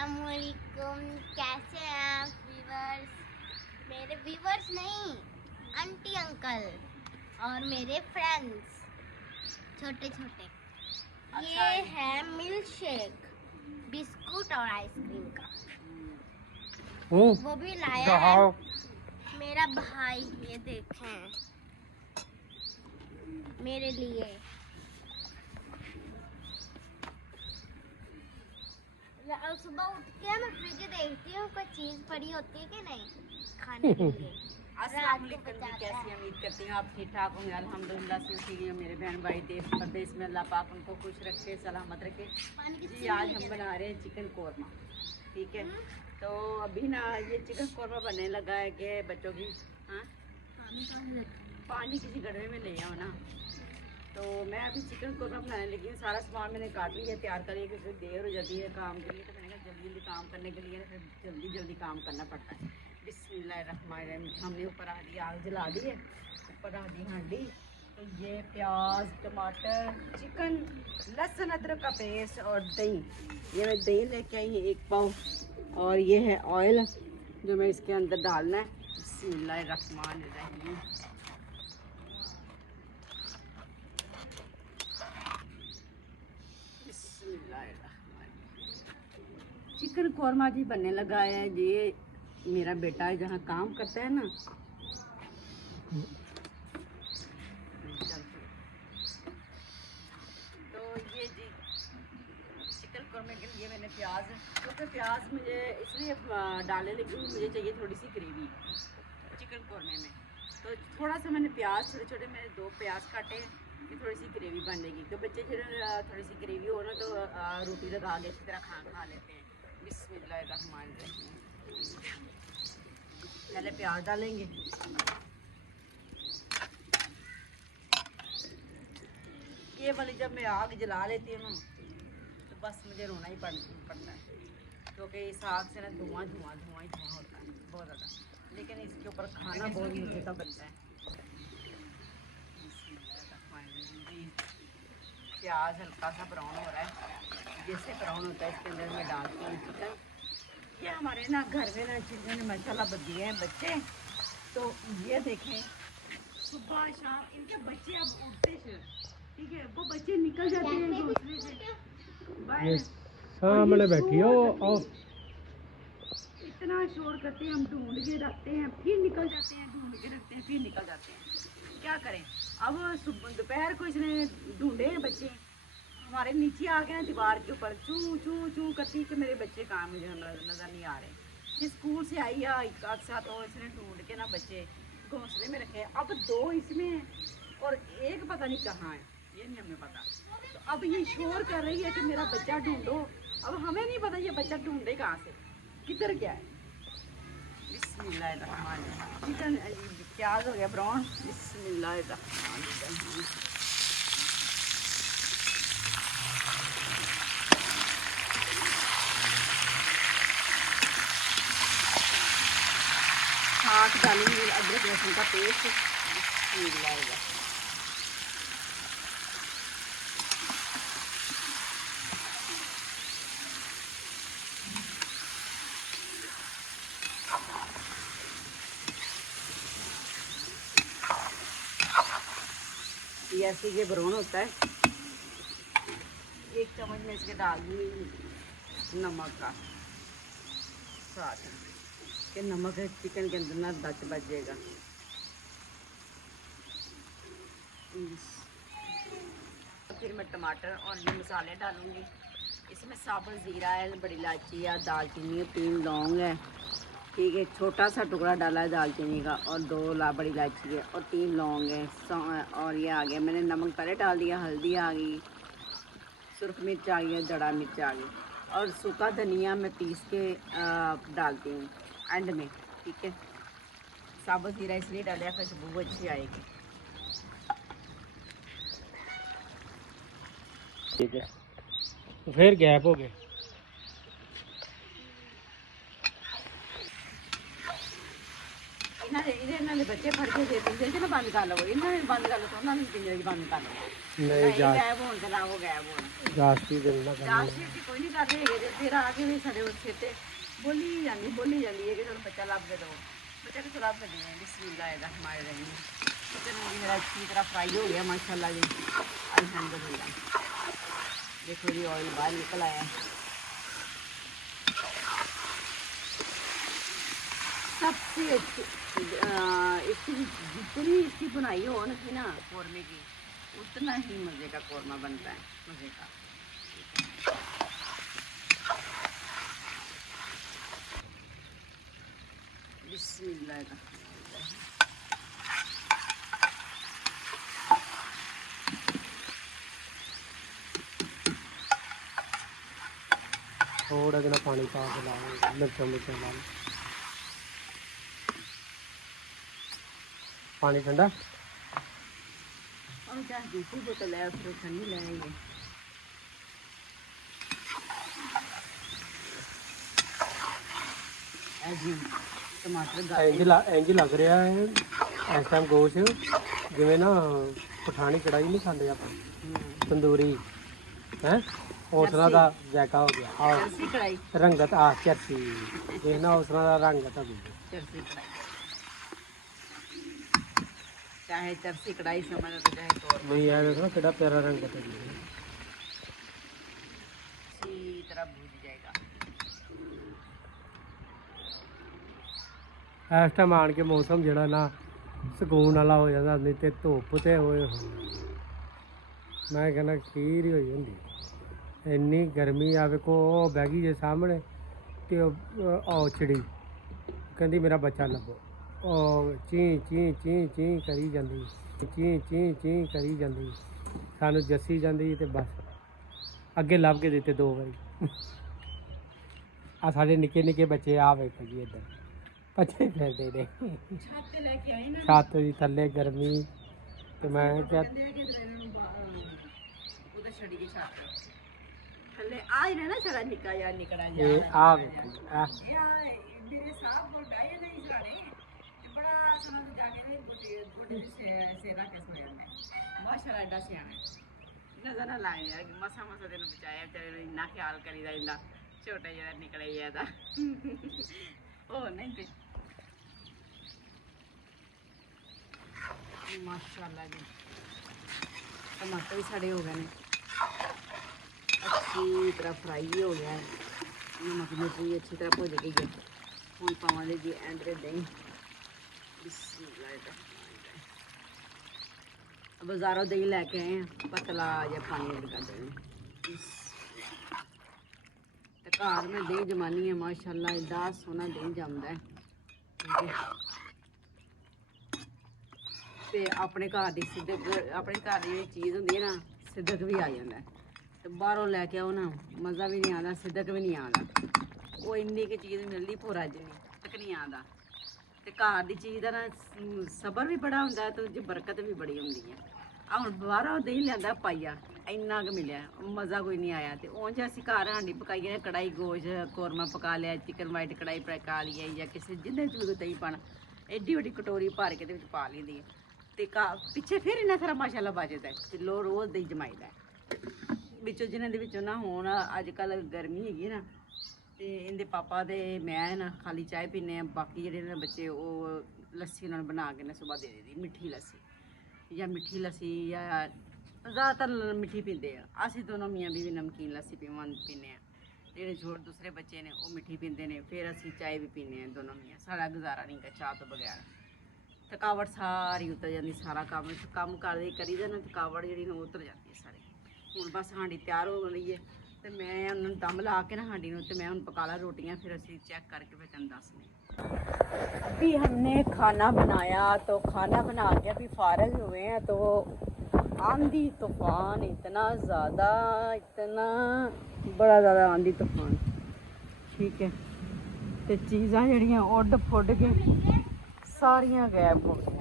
अस्सलामुअलैकुम, कैसे हैं आप व्यूवर्स? मेरे व्यूवर्स नहीं, आंटी अंकल और मेरे फ्रेंड्स छोटे छोटे। ये है मिल्क शेक, बिस्कुट और आइसक्रीम का। वो भी लाया है मेरा भाई। ये देखें मेरे लिए। सुबह उठ के मैं फ्रिज देखती हूँ कोई चीज पड़ी होती है कि नहीं खाने के लिए। अस्सलाम वालेकुम जी, कैसी उम्मीद करती हूँ आप ठीक ठाक होंगे। अल्हम्दुलिल्लाह से ठीक है। मेरे बहन भाई देश प्रदेश में अल्लाह पाक उनको खुश रखे, सलामत रखे जी। आज हम बना रहे हैं चिकन कौरमा, ठीक है। तो अभी ना ये चिकन कौरमा बनने लगा है कि बच्चों की पानी किसी गड़वे में ले आओ ना। तो मैं अभी चिकन कौरमा बनाने लगी हूँ। सारा सामान मैंने काट लिया, तैयार कर लिया, क्योंकि देर हो जाती है काम के लिए। तो मैंने कहा जल्दी जल्दी काम करने के लिए फिर जल्दी जल्दी काम करना पड़ता है। बिस्मिल्लाहिर्रहमानिर्रहीम। हमने ऊपर आ दी, आग जला दी है, ऊपर आ दी हांडी। तो ये प्याज, टमाटर, चिकन, लहसुन, अदरक का पेस्ट और दही। ये मैं दही लेके आई है 1 पाव। और ये है ऑयल जो मैं इसके अंदर डालना है। बिस्मिल्लाहिर्रहमानिर्रहीम। चिकन कौरमा जी बनने लगा है। ये मेरा बेटा है जहाँ काम करता है ना, तो ये जी चिकन कौरमे के लिए मैंने प्याज, क्योंकि प्याज मुझे इसलिए डालने लगी हूँ, मुझे चाहिए थोड़ी सी ग्रेवी चिकन कौरमे में। तो थोड़ा सा मैंने प्याज छोटे छोटे, मैंने 2 प्याज काटे कि थोड़ी सी ग्रेवी बनेगी। तो बच्चे फिर थोड़ी सी ग्रेवी हो ना तो रोटी लगा के अच्छी तरह खा लेते हैं। बिस्मिल्लाहिर्रहमानिर्रहीम। पहले प्याज डालेंगे, ये वाली जब मैं आग जला लेती हूँ तो बस मुझे रोना ही पड़ता है, क्योंकि इस आग से ना धुआं धुआं धुआं ही धुआं होता है बहुत ज़्यादा। लेकिन इसके ऊपर खाना बहुत मज़े का बनता है। प्याज हल्का सा ब्राउन हो रहा है, जैसे ब्राउन होता है इसके अंदर मैं डालती हूँ चिकन। ये हमारे ना घर में ना चिकन मसाला बन दिए हैं बच्चे। तो ये देखें सुबह शाम इनके बच्चे अब उठते हैं, ठीक है, वो बच्चे निकल जाते हैं घोंसले से बाहर। सामने बैठी हो और इतना शोर करते हैं, हम ढूंढ के रखते हैं, फिर निकल जाते हैं, ढूंढ के रखते हैं, फिर निकल जाते हैं। क्या करें अब? दोपहर को इसने ढूंढे हैं बच्चे, हमारे नीचे आ गए हैं दीवार के ऊपर, चू चू चू करती कि मेरे बच्चे कहाँ मुझे नज़र नहीं आ रहे। ये स्कूल से आई है एक साथ, तो इसने ढूंढ के ना बच्चे घोंसले में रखे। अब 2 इसमें हैं और एक पता नहीं कहाँ है, ये नहीं हमें पता। तो अब ये शोर कर रही है कि मेरा बच्चा ढूंढो। अब हमें नहीं पता ये बच्चा ढूंढे कहाँ से, किधर गया है। बिस्मिल्लाहिर्रहमानिर्रहीम। चिकन प्याज हो गया ब्राउन। बिस्मिल्लाहिर्रहमानिर्रहीम। हाथ डालेंगे अदरक लहसुन का पेस्ट। बिस्मिल्लाहिर्रहमानिर्रहीम। ये ऐसे ये ब्राउन होता है। 1 चम्मच में इसके डाल दूँगी नमक का साथ, कि नमक है चिकन के अंदर ना बच जाएगा। फिर मैं टमाटर और ये मसाले डालूँगी। इसमें साबुत ज़ीरा है, बड़ी इलायची है, दालचीनी है, 3 लौंग है, ठीक है, छोटा सा टुकड़ा डाला है दालचीनी का, और 2 बड़ी इलायची है और 3 लौंग है। और ये आ गया, मैंने नमक पहले डाल दिया, हल्दी आ गई, सुरख मिर्च आ गई, दड़ा मिर्च आ गई, और सूखा धनिया मैं पीस के डालती हूँ एंड में, ठीक है। साबुत ज़ीरा इसलिए डाला खुशबू अच्छी आएगी। ठीक है, फिर गैप हो गए। ਇਹਨਾਂ ਦੇ ਬੱਚੇ ਫੜ ਕੇ ਦੇ ਪਿੰਜਰੇ 'ਚ ਨਾ ਬੰਦ ਕਰ ਲਵੋ, ਇਹਨਾਂ ਨੇ ਬੰਦ ਕਰ ਲਓ, ਉਹਨਾਂ ਨੂੰ ਪਿੰਜਰੇ 'ਚ ਬੰਦ ਕਰ ਲਓ। ਨਹੀਂ ਜਾ ਗਾਇਬ ਹੋਣ ਤੇ ਨਾ ਉਹ ਗਾਇਬ ਹੋਣ। ਜਾਸਤੀ ਦਿਲ ਨਾ ਕਰਨੀ ਜਾਸਤੀ ਕੋਈ ਨਹੀਂ ਕਰਦੇ ਹੈਗੇ, ਤੇ ਫਿਰ ਆ ਕੇ ਵੀ ਸਾਡੇ ਉੱਥੇ ਤੇ ਬੋਲੀ ਜਾਂਦੀ ਹੈ ਕਿ ਸਾਨੂੰ ਬੱਚਾ ਲੱਭ ਕੇ ਦਿਓ, ਬੱਚਾ ਕਿਥੋਂ ਲੱਭ ਕੇ ਦੇਣਾ। ਬਿਸਮਿਲ੍ਲਾਹ ਰਹਿਮਾਨ ਰਹੀਮ। चिकन मेरा अच्छी तरह फ्राई हो गया माशाल्लाह जी, अल्हम्दुलिल्लाह। देखो जी ऑयल बाहर निकल आया। सबसे अच्छी इसकी जितनी इसकी बनाई हो ना कौरमे की, उतना ही मज़े का कौरमा बनता है, मज़े का। बिस्मिल्लाह। थोड़ा जिना पानी पा के लाओ, मिर्चा मुर्चा ला लो। पानी ठंडा और क्या दूसरी बोतल है, फिर ठंडी लाएंगे। टमाटर इंज लग रहा है इस टाइम गोश्त जिमें ना पठानी कढ़ाई नहीं खाते आप, तंदूरी है उस तरह का जायका हो गया। चरसी कढ़ाई रंगत आ चरसी देखना उस तरह का रंगत आ गई। चरसी कढ़ाई, चाहे चरसी कढ़ाई समझ लो चाहे कौरमा। नहीं यार देखो कितना प्यारा रंगत है, अच्छी तरह भून जाएगा। इस टाइम आन के मौसम जड़ा ना सुकून वाला हो जाता, नहीं तो धुप तो होए मैं कहना खीर ही होई होंदी। इन्नी गर्मी आ वेखो बह गई जे सामने तो औचड़ी कहती मेरा बच्चा लभो, ची ची ची ची करी जाती, ची ची ची करी जाती, सानू जस्सी जाती तो बस अगे लभ के दिते 2 बारी। आ साढ़े निक्के निक्के बच्चे आ वेखो जी इधर बच्चे फिरते ने छत दी थल्ले गर्मी तो मैं क्या थल्ले आज ना सारा निका यार निकड़ा जा ये आ वेखो आ मेरे साहब को डाये नहीं जाने बड़ा समझ जाके ने गुड्डे से रख के सोया मैं माशाल्लाह एडा सियाना नजर ना लाए यार मसा मसा दिन बचाया बेचारे ने इन्ना ख्याल करीदा इंदा छोटा जरा निकले जादा ओ नहीं पे माशाल्लाह जी टमाटर भी साड़े हो गए ने, अच्छी तरह फ्राई हो गया है, नमक मिर्च भी अच्छी तरह भुज गई है। हम पावे जी एंदरे दही, बाजारों दही लैके आए हैं पतला या पानी लगा देने। घर में दही जमानी है माशाल्लाह एडा सोहना दही जमदा है, ठीक है। ते अपने घर की सिदक, अपने घर की चीज़ होंगी है ना सिदक भी आ जाता है, तो बाहरों लैके आओ ना मज़ा भी नहीं आता, सिदक भी नहीं आता। वो इन्नी की चीज़ मिलती भोरा जिन्नी तक नहीं आता, तो घर की चीज़ का ना सबर भी बड़ा होंदा है, तो जी बरकत भी बड़ी होंदी है। हम बाहरों दही लिया पाइया इन्ना क मिले मज़ा कोई नहीं आया। तो उंज असीं घर हांडी पकाई कढ़ाई गोश्त कौरमा पका लिया, चिकन वाइट कढ़ाई पका ली है, या किसी जिन्हें भी दही पाना एड्डी वड्डी कटोरी भर के पा ली दी है। तो पिछे फिर इन्ना सारा माशाल्लाह बचता है, किलो रोज़ दही जमाईदा है। बिचों जिन्हें दे ना हुण अजकल गर्मी हैगी ना, तो इनके पापा तो मैं ना खाली चाय पीने, बाकी जेह्ड़े बच्चे वो लस्सी उन्होंने बना के ना सुबह दे दी, मिट्ठी लस्सी या ज़्यादातर मिट्ठी पीते हैं। असीं दोनों मियाँ बीवी नमकीन लस्सी पीने, जेह्ड़े छोड़ दूसरे बच्चे ने वो मिट्ठी पीते हैं, फिर असीं चाय भी पीने दोनों मियाँ। साड़ा गुजारा नहीं कर चाह तो बगैर, थकावट सारी उतर जाती, सारा काम करी ना थकावट जी उतर जाती है सारी। हूँ बस हांडी तैयार हो रही है, तो मैं उन्होंने दम ला के ना हांडी तो मैं उन पका ला रोटियाँ, फिर असीं चेक करके फिर तुहानूं दसने। अभी हमने खाना बनाया, तो खाना बना के अभी फारग हुए हैं, तो आंधी तूफान इतना ज़्यादा, इतना बड़ा ज़्यादा आंधी तूफान, ठीक है। तो चीज़ां जड़ियां उड फुड के सारियां गायब हो गई।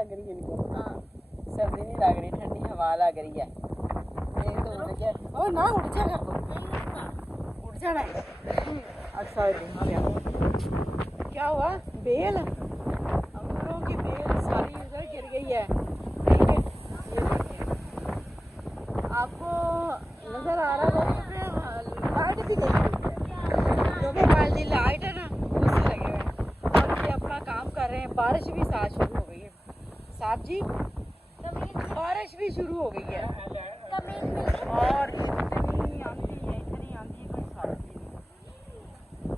लग रही है इनको, हाँ सर्दी नहीं लग रही, ठंडी हवा लग रही है। ये तो उड़ गया, ओ ना उड़ जाएगा, उड़ जाना है। अच्छा क्या हुआ, बेल, अंगूरों की बेल सारी इधर गिर गई है। ठीक है, ये देखिए, आपको नजर आ रहा है, लाइट भी गई हुई है, जो मोबाइल की लाइट है ना उससे लगे हुए हैं, और ये अपना काम कर रहे हैं। बारिश भी साथ शुरू हो गई है साहब जी, बारिश भी शुरू हो गई है, और इतनी आंधी है, इतनी आंधी कोई हिसाब की नहीं।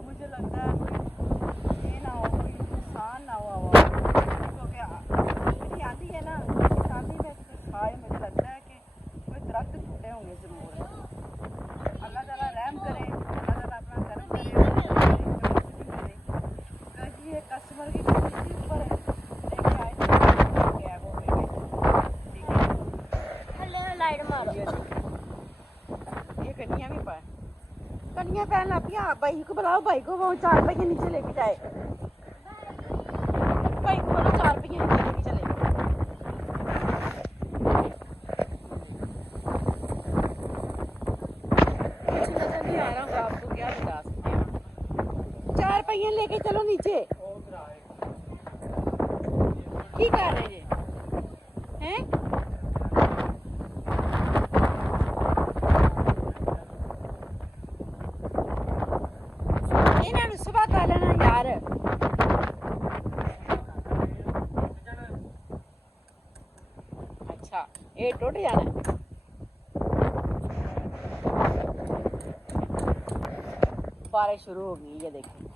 मुझे लगता है कोई ये ना हो, कोई नुकसान ना हुआ हो, क्योंकि इतनी आंधी है ना, इस आंधी में कुछ खाए, मुझे लगता है कि कोई दरख्त टूटे होंगे ज़रूर। अल्लाह ताला रहम करे, अल्लाह ताला अपना कर्म करे, क्योंकि ये कस्टमर की ड्यूटी ऊपर लेके आए थे, गैब हो गई है। ठीक है, हेलो लाइट मारो। ये कनिया भी पाए, कनिया पहन लग गया। भाई को बुलाओ, भाई को वो 4 रुपये के नीचे लेके जाए, भाई को बोलो 4 रुपये के नीचे लेके चले। कुछ नजर नहीं आ रहा हूँ, आपको क्या बता सकते हैं। 4 रुपये लेके चलो नीचे, की कर रहे हैं? ਇਹਨਾਂ ਨੂੰ ਸੁਬਾਹ ਕਰ ਲੈਣਾ ਯਾਰ। अच्छा, ये टूट जाना है। बारिश शुरू हो गई है, देखिए